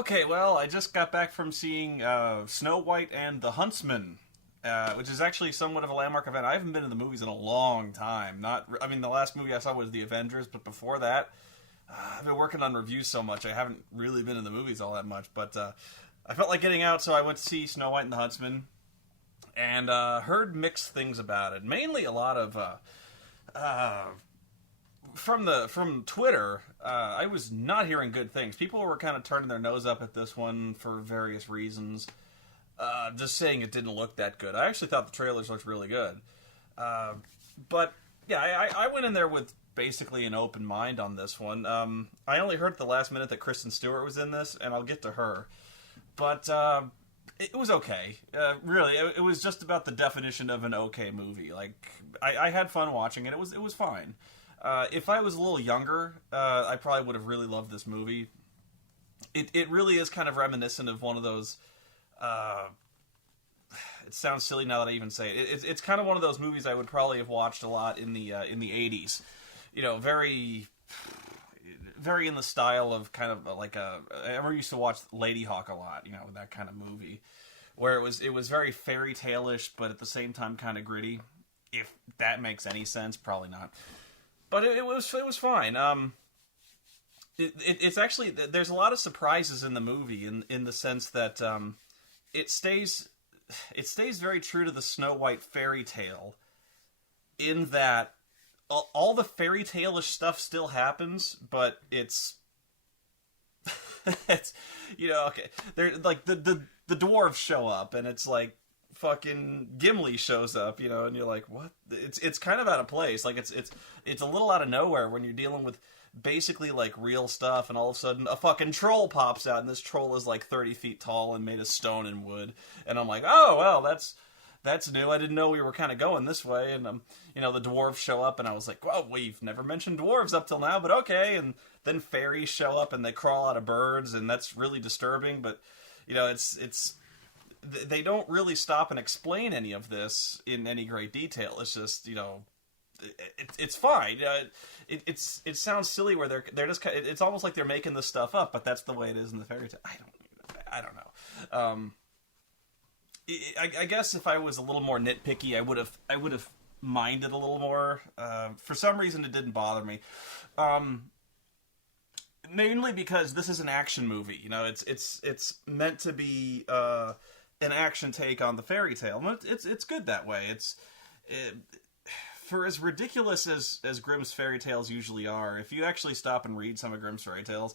Okay, well, I just got back from seeing Snow White and the Huntsman, which is actually somewhat of a landmark event. I haven't been to the movies in a long time. I mean, the last movie I saw was The Avengers, but before that, I've been working on reviews so much, I haven't really been in the movies all that much. But I felt like getting out, so I went to see Snow White and the Huntsman, and heard mixed things about it. Mainly a lot of uh, from Twitter, I was not hearing good things. People were kind of turning their nose up at this one for various reasons, just saying it didn't look that good. I actually thought the trailers looked really good, but yeah, I went in there with basically an open mind on this one. I only heard at the last minute that Kristen Stewart was in this, and I'll get to her, but it was okay. Really, it was just about the definition of an okay movie. Like I had fun watching it. It was fine. If I was a little younger, I probably would have really loved this movie. It really is kind of reminiscent of one of those. It sounds silly now that I even say it. It's kind of one of those movies I would probably have watched a lot in the '80s. You know, very in the style of kind of like I ever used to watch Lady Hawk a lot. You know, that kind of movie where it was very fairy tale-ish, but at the same time kind of gritty. If that makes any sense, probably not. But it was fine. It's actually, there's a lot of surprises in the movie in the sense that it stays very true to the Snow White fairy tale, in that all the fairy tale-ish stuff still happens, but it's it's, you know, okay, they're like the dwarves show up, and it's like fucking Gimli shows up, you know, and you're like, what? It's kind of out of place. Like it's a little out of nowhere when you're dealing with basically like real stuff, and all of a sudden a fucking troll pops out, and this troll is like 30 feet tall and made of stone and wood, and I'm like, oh well, that's new. I didn't know we were kind of going this way. And you know, the dwarves show up, and I was like, well, we've never mentioned dwarves up till now, but okay. And then fairies show up, and they crawl out of birds, and that's really disturbing. But you know, it's they don't really stop and explain any of this in any great detail. It's just, you know, it's fine. It sounds silly where they're just, it's almost like they're making this stuff up, but that's the way it is in the fairy tale. I don't know. I guess if I was a little more nitpicky, I would have minded a little more. For some reason, it didn't bother me. Mainly because this is an action movie. You know, it's meant to be an action take on the fairy tale. It's good that way. For as ridiculous as Grimm's fairy tales usually are, if you actually stop and read some of Grimm's fairy tales,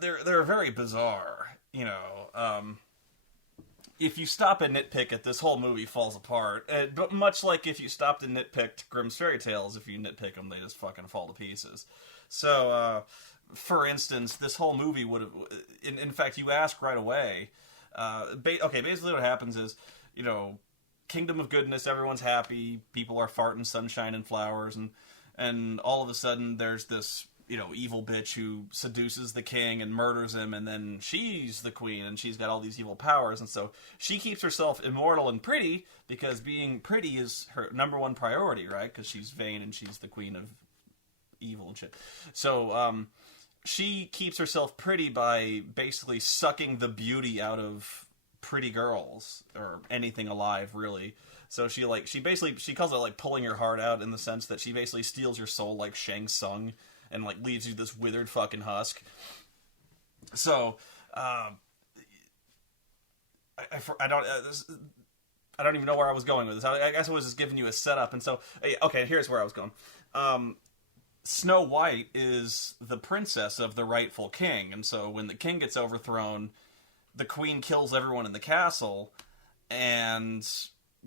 they're very bizarre. You know, if you stop and nitpick it, this whole movie falls apart. But much like if you stopped and nitpicked Grimm's fairy tales, if you nitpick them, they just fucking fall to pieces. So, for instance, this whole movie would have... In fact, you ask right away... basically what happens is, you know, Kingdom of Goodness, everyone's happy, people are farting sunshine and flowers, and all of a sudden there's this, you know, evil bitch who seduces the king and murders him, and then she's the queen, and she's got all these evil powers, and so she keeps herself immortal and pretty, because being pretty is her number one priority, right? Because she's vain, and she's the queen of evil and shit. So, she keeps herself pretty by basically sucking the beauty out of pretty girls, or anything alive, really. So she calls it like pulling your heart out, in the sense that she basically steals your soul like Shang Tsung, and like leaves you this withered fucking husk. So, I don't even know where I was going with this. I guess I was just giving you a setup, and so, okay, here's where I was going. Snow White is the princess of the rightful king, and so when the king gets overthrown, the queen kills everyone in the castle, and,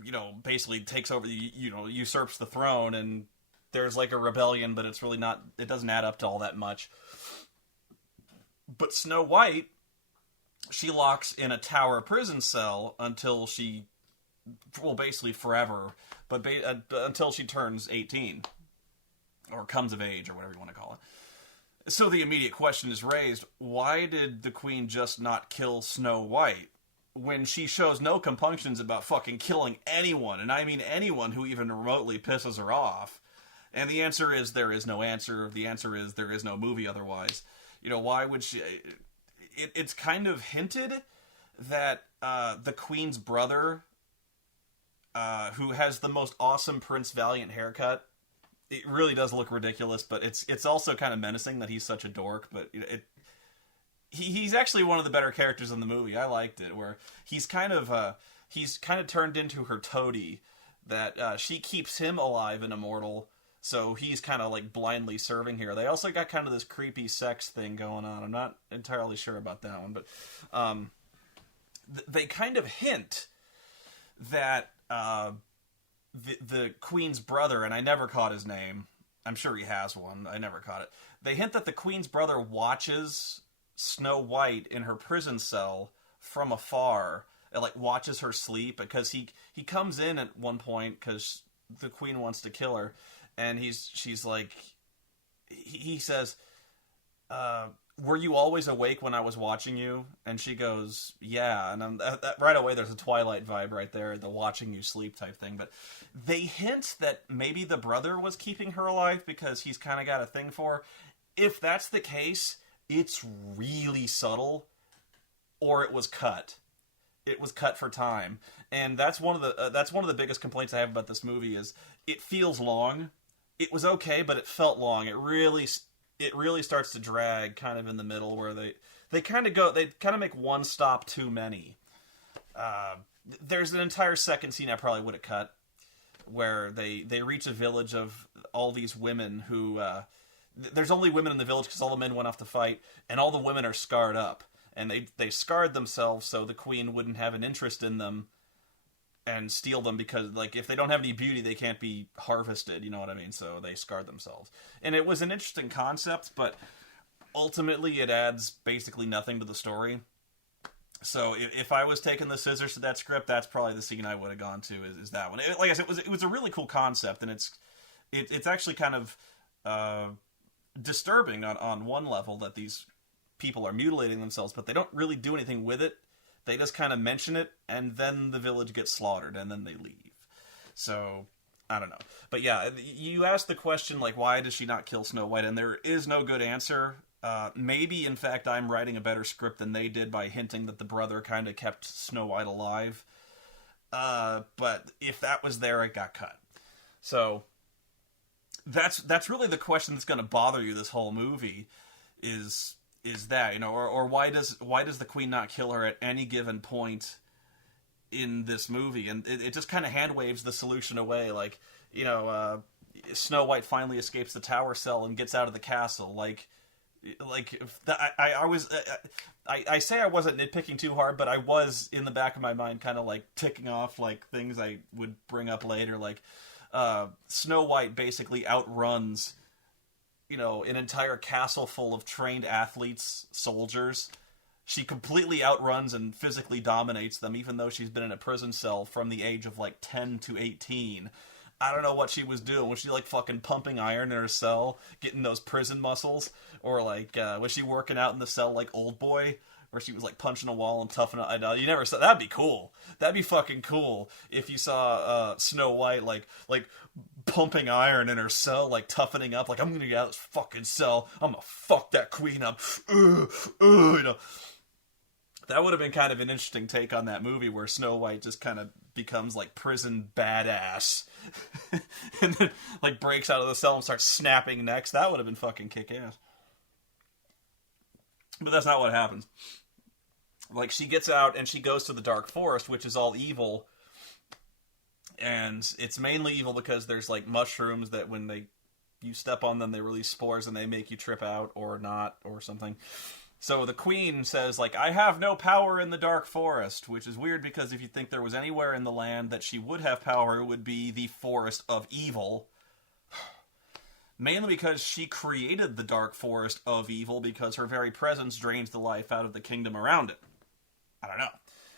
you know, basically takes over, you know, usurps the throne, and there's like a rebellion, but it's really not, it doesn't add up to all that much. But Snow White, she locks in a tower prison cell until she, well, basically forever, but until she turns 18. Or comes of age, or whatever you want to call it. So the immediate question is raised, why did the queen just not kill Snow White, when she shows no compunctions about fucking killing anyone, and I mean anyone who even remotely pisses her off? And the answer is, there is no answer. The answer is, there is no movie otherwise. You know, why would she... it's kind of hinted that the Queen's brother, who has the most awesome Prince Valiant haircut, it really does look ridiculous, but it's also kind of menacing that he's such a dork. But he's actually one of the better characters in the movie. I liked it, where he's kind of turned into her toady, that she keeps him alive and immortal. So he's kind of like blindly serving here. They also got kind of this creepy sex thing going on. I'm not entirely sure about that one, but they kind of hint that the Queen's brother, and I never caught his name. I'm sure he has one. I never caught it. They hint that the Queen's brother watches Snow White in her prison cell from afar, and like watches her sleep, because he comes in at one point because the Queen wants to kill her. And she's like, he says, were you always awake when I was watching you? And she goes, yeah. And right away, there's a Twilight vibe right there, the watching you sleep type thing. But they hint that maybe the brother was keeping her alive because he's kind of got a thing for her. If that's the case, it's really subtle, or it was cut. It was cut for time. And that's one of the biggest complaints I have about this movie is it feels long. It was okay, but it felt long. It really starts to drag kind of in the middle, where they kind of make one stop too many. There's an entire second scene I probably would have cut, where they reach a village of all these women who there's only women in the village because all the men went off to fight, and all the women are scarred up, and they scarred themselves so the Queen wouldn't have an interest in them and steal them, because like if they don't have any beauty, they can't be harvested, you know what I mean? So they scarred themselves. And it was an interesting concept, but ultimately it adds basically nothing to the story. So if I was taking the scissors to that script, that's probably the scene I would have gone to, is that one. Like I said, it was a really cool concept, and it's actually kind of disturbing on one level that these people are mutilating themselves, but they don't really do anything with it. They just kind of mention it, and then the village gets slaughtered, and then they leave. So, I don't know. But yeah, you asked the question, like, why does she not kill Snow White? And there is no good answer. Maybe, in fact, I'm writing a better script than they did by hinting that the brother kind of kept Snow White alive. But if that was there, it got cut. So, that's really the question that's going to bother you this whole movie, is that, you know, or why does the Queen not kill her at any given point in this movie? And it just kind of hand waves the solution away, like, you know, Snow White finally escapes the tower cell and gets out of the castle, I say I wasn't nitpicking too hard, but I was in the back of my mind kind of like ticking off like things I would bring up later, like Snow White basically outruns, you know, an entire castle full of trained athletes, soldiers. She completely outruns and physically dominates them, even though she's been in a prison cell from the age of, like, 10 to 18. I don't know what she was doing. Was she, like, fucking pumping iron in her cell, getting those prison muscles? Or, like, was she working out in the cell like Old Boy, where she was, like, punching a wall and toughing up? I know, you never saw... That'd be cool. That'd be fucking cool if you saw Snow White, like pumping iron in her cell, like toughening up, like, I'm gonna get out of this fucking cell, I'm gonna fuck that queen up, you know. That would have been kind of an interesting take on that movie, where Snow White just kind of becomes like prison badass and then like breaks out of the cell and starts snapping necks. That would have been fucking kick-ass. But that's not what happens. Like, she gets out and she goes to the Dark Forest, which is all evil. And it's mainly evil because there's, like, mushrooms that when you step on them, they release spores and they make you trip out or not or something. So the Queen says, like, I have no power in the Dark Forest, which is weird because if you think there was anywhere in the land that she would have power, it would be the Forest of Evil. Mainly because she created the Dark Forest of Evil because her very presence drains the life out of the kingdom around it. I don't know.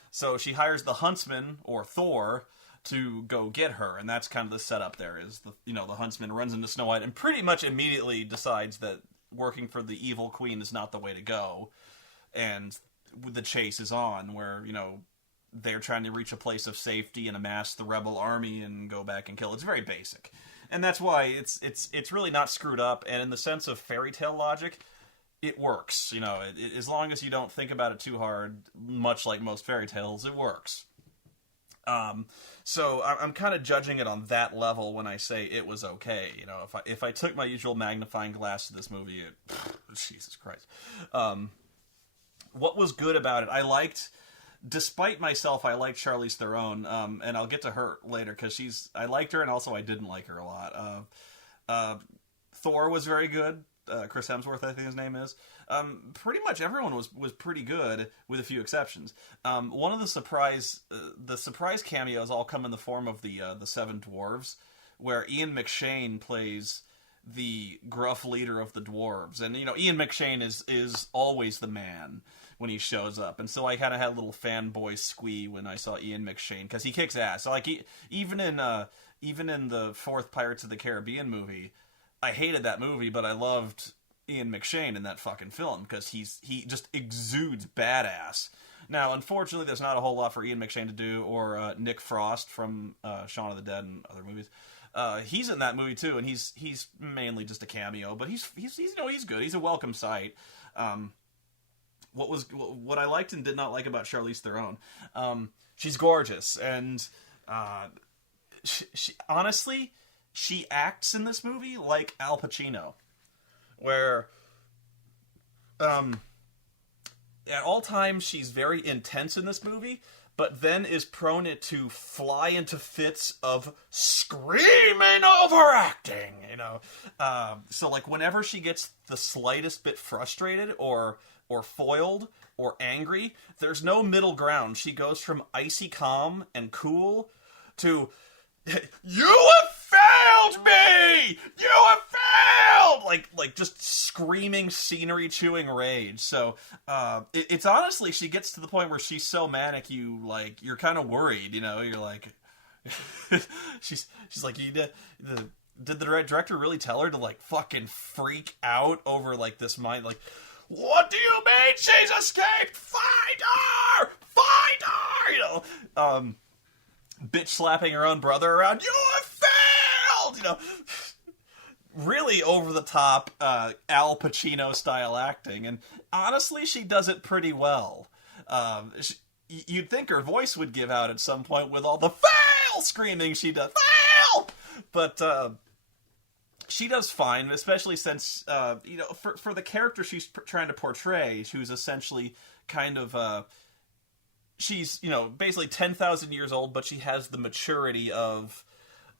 So she hires the Huntsman, or Thor, to go get her, and that's kind of the setup there, is the Huntsman runs into Snow White and pretty much immediately decides that working for the evil queen is not the way to go, and the chase is on, where, you know, they're trying to reach a place of safety and amass the rebel army and go back and kill. It's very basic. And that's why it's really not screwed up, and in the sense of fairy tale logic, it works. As long as you don't think about it too hard, much like most fairy tales, it works. So I'm kind of judging it on that level when I say it was okay. If I took my usual magnifying glass to this movie, Jesus Christ. What was good about it? Despite myself, I liked Charlize Theron, and I'll get to her later because I liked her, and also I didn't like her a lot. Thor was very good. Chris Hemsworth, I think his name is. Pretty much everyone was pretty good, with a few exceptions. One of the surprise cameos all come in the form of the Seven Dwarves, where Ian McShane plays the gruff leader of the dwarves, and Ian McShane is always the man when he shows up, and so I kind of had a little fanboy squee when I saw Ian McShane because he kicks ass. So even in the fourth Pirates of the Caribbean movie, I hated that movie, but I loved Ian McShane in that fucking film because he just exudes badass. Now, unfortunately, there's not a whole lot for Ian McShane to do, or Nick Frost from Shaun of the Dead and other movies. He's in that movie too, and he's mainly just a cameo, but he's good. He's a welcome sight. What I liked and did not like about Charlize Theron, she's gorgeous, and she honestly, she acts in this movie like Al Pacino, where at all times she's very intense in this movie, but then is prone to fly into fits of screaming overacting, So like whenever she gets the slightest bit frustrated or foiled or angry, there's no middle ground. She goes from icy calm and cool to, "You have failed me! You have failed!" Like just screaming, scenery-chewing rage. So it's honestly, she gets to the point where she's so manic, you're kind of worried. You're like, she's like, did the director really tell her to like fucking freak out over like this mind? Like, what do you mean she's escaped? Find her! Find her! Bitch slapping her own brother around. You have failed! Really over the top Al Pacino style acting, and honestly, she does it pretty well. You'd think her voice would give out at some point with all the fail screaming she does. Fail! But she does fine, especially since for the character she's trying to portray, who's essentially kind of she's basically 10,000 years old, but she has the maturity of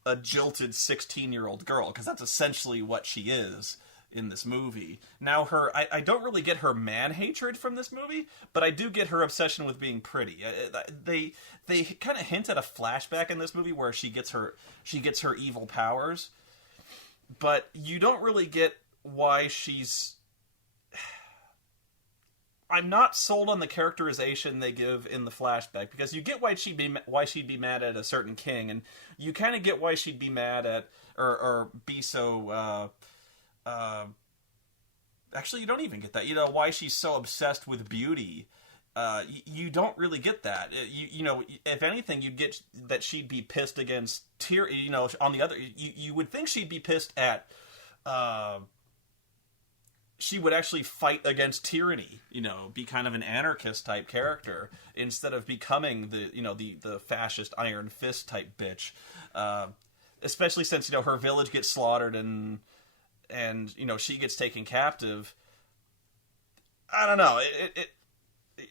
a jilted 16-year-old girl, because that's essentially what she is in this movie. Now, I don't really get her man-hatred from this movie, but I do get her obsession with being pretty. They kind of hint at a flashback in this movie where she gets her evil powers, but you don't really get why she's... I'm not sold on the characterization they give in the flashback, because you get why she'd be mad at a certain king, and you kind of get why she'd be mad at or be so. Actually, you don't even get that. Why she's so obsessed with beauty. You don't really get that. If anything, you'd get that she'd be pissed against on the other, you would think she'd be pissed at. She would actually fight against tyranny, be kind of an anarchist type character instead of becoming the fascist Iron Fist type bitch. Especially since her village gets slaughtered and she gets taken captive. I don't know.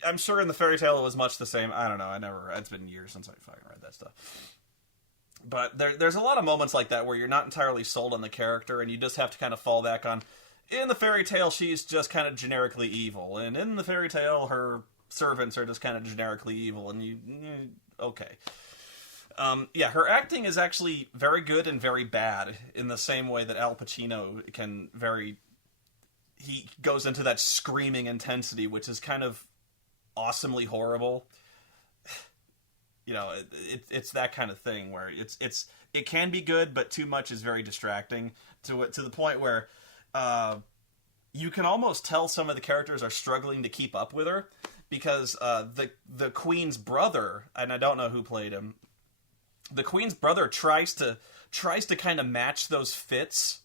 I'm sure in the fairy tale it was much the same. I don't know. It's been years since I fucking read that stuff. But there's a lot of moments like that where you're not entirely sold on the character, and you just have to kind of fall back on. In the fairy tale, she's just kind of generically evil, and in the fairy tale, her servants are just kind of generically evil, and okay. Her acting is actually very good and very bad, in the same way that Al Pacino he goes into that screaming intensity, which is kind of awesomely horrible. It's that kind of thing where it can be good, but too much is very distracting to the point where you can almost tell some of the characters are struggling to keep up with her, because the Queen's brother, and I don't know who played him, the Queen's brother tries to kind of match those fits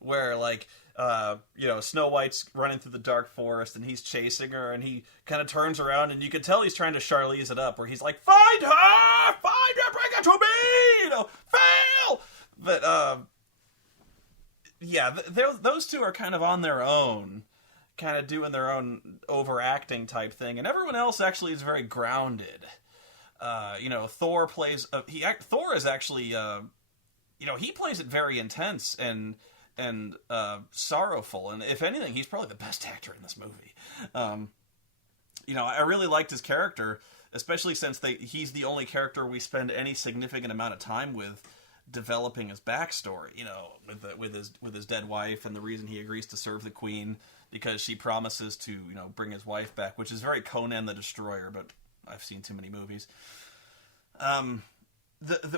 where, like, Snow White's running through the dark forest and he's chasing her, and he kind of turns around and you can tell he's trying to Charlize it up, where he's like, "Find her! Find her! Bring her to me! Fail!" But those two are kind of on their own, kind of doing their own overacting type thing, and everyone else actually is very grounded. Thor plays. Thor is actually, he plays it very intense and sorrowful, and if anything, he's probably the best actor in this movie. I really liked his character, especially since he's the only character we spend any significant amount of time with developing his backstory. With his dead wife, and the reason he agrees to serve the Queen because she promises to bring his wife back, which is very Conan the Destroyer, but I've seen too many movies.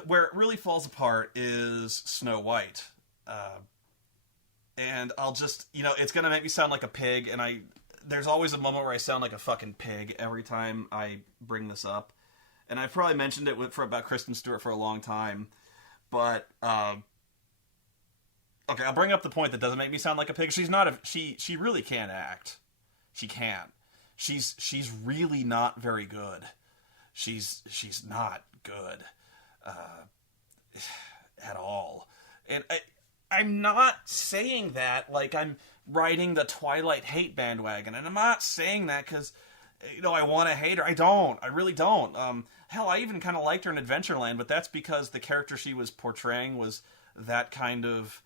Where it really falls apart is Snow White. And I'll just, it's going to make me sound like a pig, and there's always a moment where I sound like a fucking pig every time I bring this up. And I've probably mentioned it about Kristen Stewart for a long time, but, okay, I'll bring up the point that doesn't make me sound like a pig. She's not she really can't act. She can't. She's really not very good. She's not good, at all. And I'm not saying that like I'm riding the Twilight hate bandwagon, and I'm not saying that because, I want to hate her. I don't. I really don't. Hell, I even kind of liked her in Adventureland, but that's because the character she was portraying was that kind of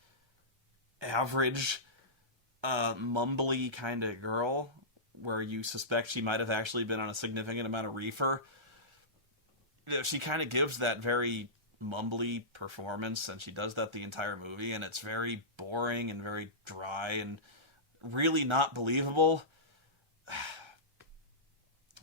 average, mumbly kind of girl, where you suspect she might have actually been on a significant amount of reefer. She kind of gives that very mumbly performance, and she does that the entire movie, and it's very boring and very dry and really not believable.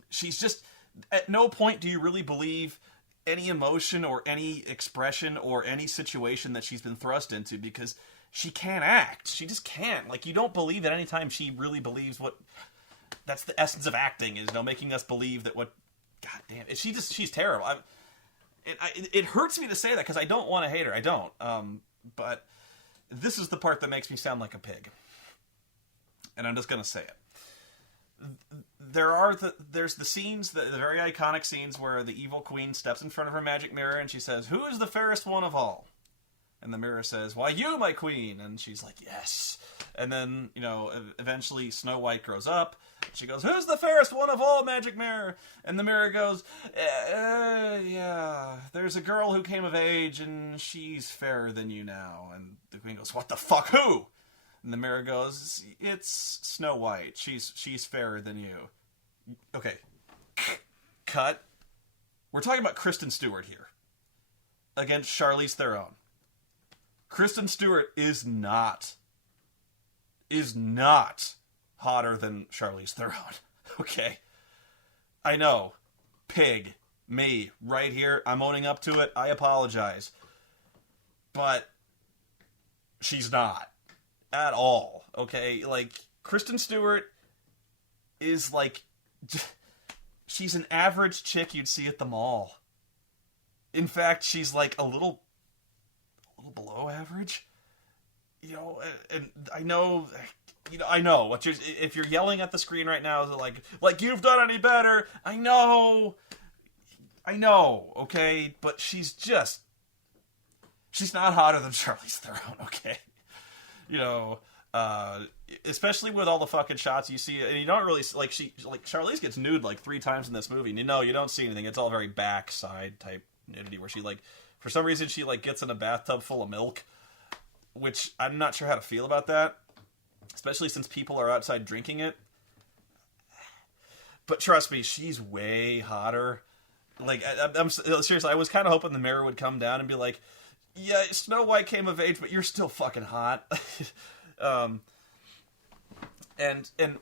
She's just, at no point do you really believe any emotion or any expression or any situation that she's been thrust into, because she can't act. She just can't. Like, you don't believe at any time she really believes what... That's the essence of acting, is making us believe that what... God damn it. She's terrible. It hurts me to say that because I don't want to hate her. I don't. But this is the part that makes me sound like a pig. And I'm just going to say it. There's the scenes, the very iconic scenes where the evil queen steps in front of her magic mirror and she says, "Who is the fairest one of all?" And the mirror says, "Why, you, my queen." And she's like, "Yes." And then, eventually Snow White grows up. She goes, "Who's the fairest one of all, magic mirror?" And the mirror goes, "Yeah, there's a girl who came of age and she's fairer than you now." And the queen goes, "What the fuck, who?" And the mirror goes, "It's Snow White. She's fairer than you." Okay. Cut. We're talking about Kristen Stewart here against Charlize Theron. Kristen Stewart is not hotter than Charlize Theron. Okay? I know. Pig. Me. Right here. I'm owning up to it. I apologize. But she's not. At all. Okay? Like, Kristen Stewart is like... She's an average chick you'd see at the mall. In fact, she's like a little below average. And I know... I know what if you're yelling at the screen right now, is it like you've done any better? I know, okay, but she's not hotter than Charlize Theron, okay? Especially with all the fucking shots you see, and you don't really Charlize gets nude like 3 times in this movie, and you don't see anything. It's all very backside type nudity where she for some reason she gets in a bathtub full of milk, which I'm not sure how to feel about that. Especially since people are outside drinking it. But trust me, she's way hotter. I'm seriously, I was kind of hoping the mirror would come down and be like, "Yeah, Snow White came of age, but you're still fucking hot." And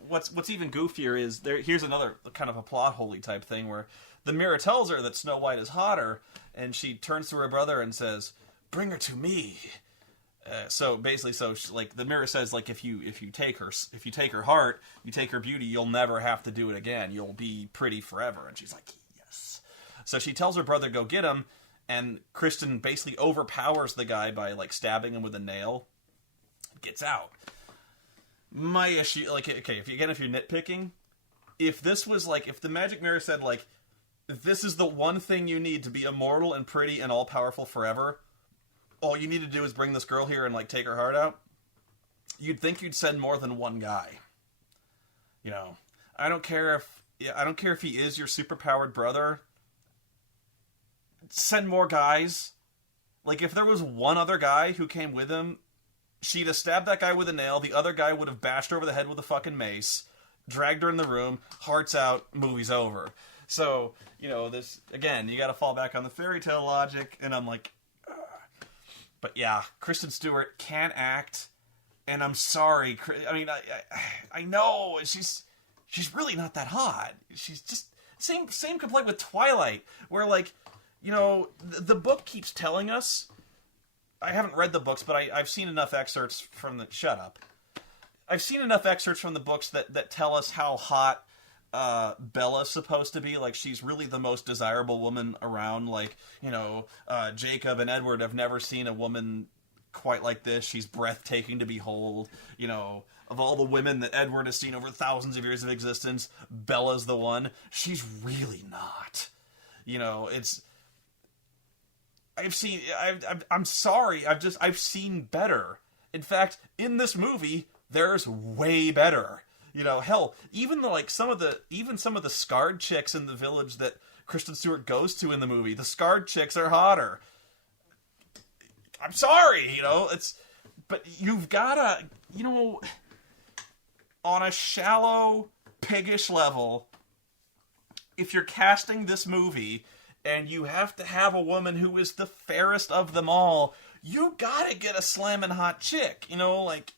what's even goofier is here's another kind of a plot holy type thing where the mirror tells her that Snow White is hotter, and she turns to her brother and says, "Bring her to me." So basically, the mirror says, if you take her heart, you take her beauty, you'll never have to do it again. You'll be pretty forever. And she's like, yes. So she tells her brother, go get him, and Kristen basically overpowers the guy by stabbing him with a nail. Gets out. My issue, like, okay, if you're nitpicking, if this was like, if the magic mirror said like, this is the one thing you need to be immortal and pretty and all powerful forever, all you need to do is bring this girl here and like take her heart out, you'd think you'd send more than one guy. You know, I don't care if he is your superpowered brother. Send more guys. Like, if there was one other guy who came with him, she'd have stabbed that guy with a nail, the other guy would have bashed her over the head with a fucking mace, dragged her in the room, hearts out, movie's over. So, you know, this, again, you gotta fall back on the fairy tale logic, and I'm like, ugh. But yeah, Kristen Stewart can act, and I'm sorry, I mean, I know, she's really not that hot. She's just, same complaint with Twilight, where, like, you know, the book keeps telling us, I haven't read the books, but I've seen enough excerpts from the... Shut up. I've seen enough excerpts from the books that tell us how hot Bella's supposed to be. Like, she's really the most desirable woman around. Like, you know, Jacob and Edward have never seen a woman quite like this. She's breathtaking to behold. You know, of all the women that Edward has seen over thousands of years of existence, Bella's the one. She's really not. You know, it's... I'm sorry, I've seen better. In fact, in this movie, there's way better. You know, hell, even some of the scarred chicks in the village that Kristen Stewart goes to in the movie, the scarred chicks are hotter. I'm sorry, you know, but you've gotta, you know, on a shallow, piggish level, if you're casting this movie and you have to have a woman who is the fairest of them all, you gotta get a slammin' hot chick. You know, like,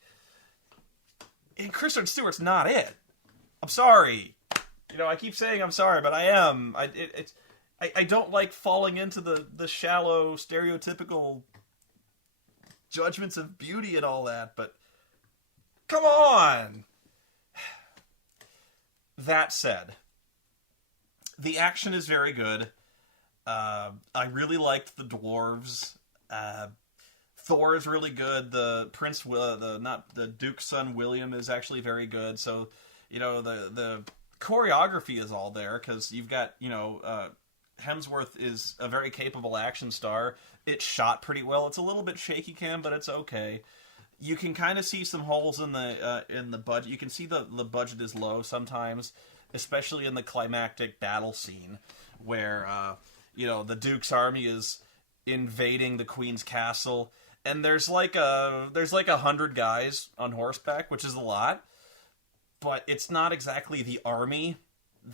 and Kristen Stewart's not it. I'm sorry. You know, I keep saying I'm sorry, but I am. I don't like falling into the shallow, stereotypical judgments of beauty and all that, but come on! That said, the action is very good. I really liked the dwarves. Thor is really good. The Duke's son William is actually very good. So, you know, the choreography is all there because you've got, you know, Hemsworth is a very capable action star. It's shot pretty well. It's a little bit shaky cam, but it's okay. You can kind of see some holes in the budget. You can see the budget is low sometimes, especially in the climactic battle scene where you know, the Duke's army is invading the Queen's castle, and there's like 100 guys on horseback, which is a lot, but it's not exactly the army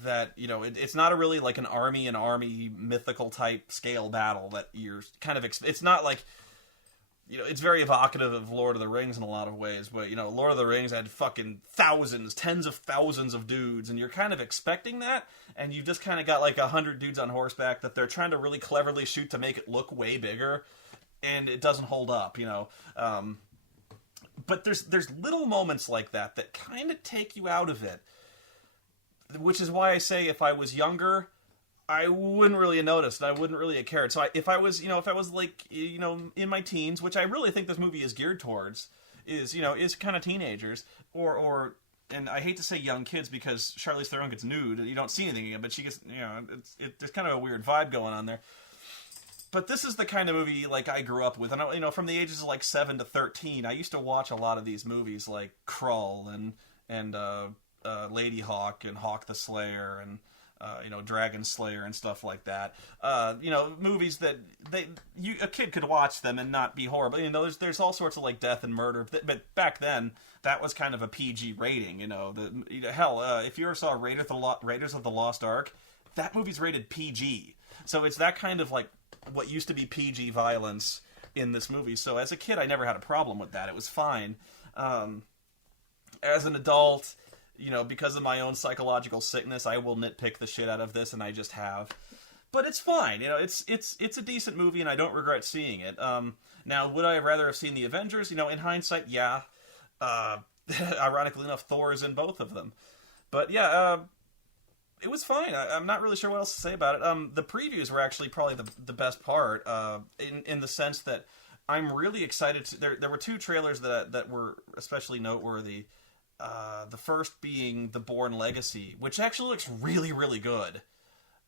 that, you know, it's not really like an army mythical type scale battle that you're kind of, it's not like, you know, it's very evocative of Lord of the Rings in a lot of ways, but, you know, Lord of the Rings had fucking thousands, tens of thousands of dudes, and you're kind of expecting that, and you've just kind of got like 100 dudes on horseback that they're trying to really cleverly shoot to make it look way bigger, and it doesn't hold up, you know. But there's little moments like that that kind of take you out of it, which is why I say if I was younger, I wouldn't really have noticed, and I wouldn't really have cared. So if I was like, you know, in my teens, which I really think this movie is geared towards, is kind of teenagers, or and I hate to say young kids because Charlize Theron gets nude, you don't see anything again, but she gets, you know, there's kind of a weird vibe going on there. But this is the kind of movie like I grew up with, and you know, from the ages of like 7 to 13, I used to watch a lot of these movies like Krull and Lady Hawk and Hawk the Slayer and you know, Dragon Slayer and stuff like that. You know, movies that a kid could watch them and not be horrible. You know, there's all sorts of like death and murder, but back then that was kind of a PG rating. You know, if you ever saw Raiders of the Lost Ark, that movie's rated PG. So it's that kind of like what used to be PG violence in this movie. So as a kid, I never had a problem with that. It was fine. As an adult, you know, because of my own psychological sickness, I will nitpick the shit out of this, and I just have. But it's fine. You know, it's a decent movie, and I don't regret seeing it. Now, would I have rather have seen the Avengers? You know, in hindsight, yeah. Ironically enough, Thor is in both of them. But yeah, it was fine. I'm not really sure what else to say about it. The previews were actually probably the best part, in the sense that I'm really excited. There were two trailers that were especially noteworthy. The first being The Bourne Legacy, which actually looks really, really good.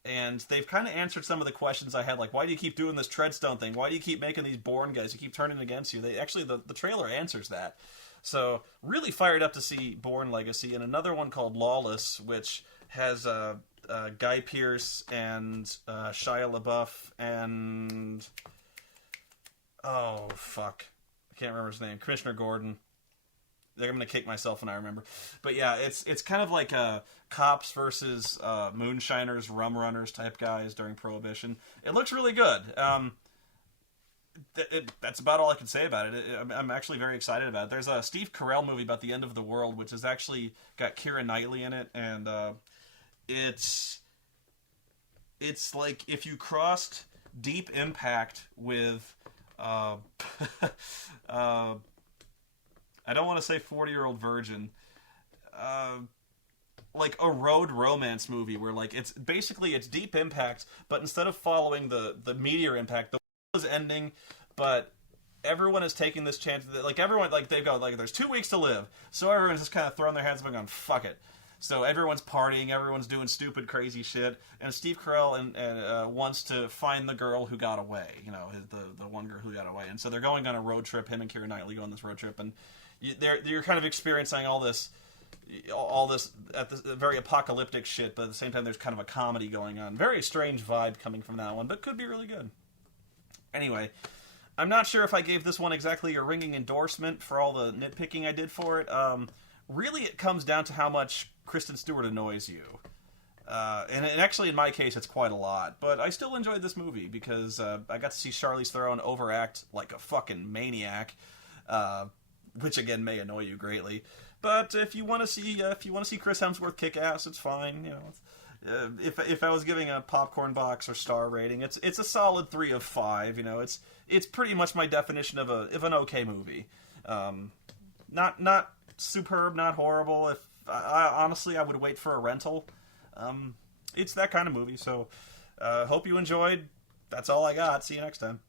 And they've kind of answered some of the questions I had, like, why do you keep doing this Treadstone thing? Why do you keep making these Bourne guys? You keep turning against you. They actually, the trailer answers that. So, really fired up to see Bourne Legacy. And another one called Lawless, which has Guy Pearce and Shia LaBeouf and... Oh, fuck. I can't remember his name. Commissioner Gordon. I'm going to kick myself when I remember. But yeah, it's kind of like cops versus moonshiners, rum runners type guys during Prohibition. It looks really good. That's about all I can say about it. I'm actually very excited about it. There's a Steve Carell movie about the end of the world, which has actually got Keira Knightley in it, and it's like if you crossed Deep Impact with I don't want to say 40-Year-Old Virgin. Like a road romance movie where like it's Deep Impact, but instead of following the meteor impact, the world is ending, but everyone is taking this chance. Like everyone, like they go like there's 2 weeks to live, so everyone's just kind of throwing their hands up and going fuck it. So everyone's partying, everyone's doing stupid, crazy shit, and Steve Carell wants to find the girl who got away. You know, the one girl who got away, and so they're going on a road trip. Him and Keira Knightley go on this road trip, and you're kind of experiencing all this at this very apocalyptic shit, but at the same time there's kind of a comedy going on. Very strange vibe coming from that one, but could be really good. Anyway, I'm not sure if I gave this one exactly a ringing endorsement for all the nitpicking I did for it. Really, it comes down to how much Kristen Stewart annoys you. And actually, in my case, it's quite a lot. But I still enjoyed this movie because I got to see Charlize Theron overact like a fucking maniac, which again may annoy you greatly. But if you want to see Chris Hemsworth kick ass, it's fine. You know, if I was giving a popcorn box or star rating, it's a solid 3 of 5. You know, it's pretty much my definition of an okay movie. Not superb, not horrible. If honestly, I would wait for a rental. It's that kind of movie. So, hope you enjoyed. That's all I got. See you next time.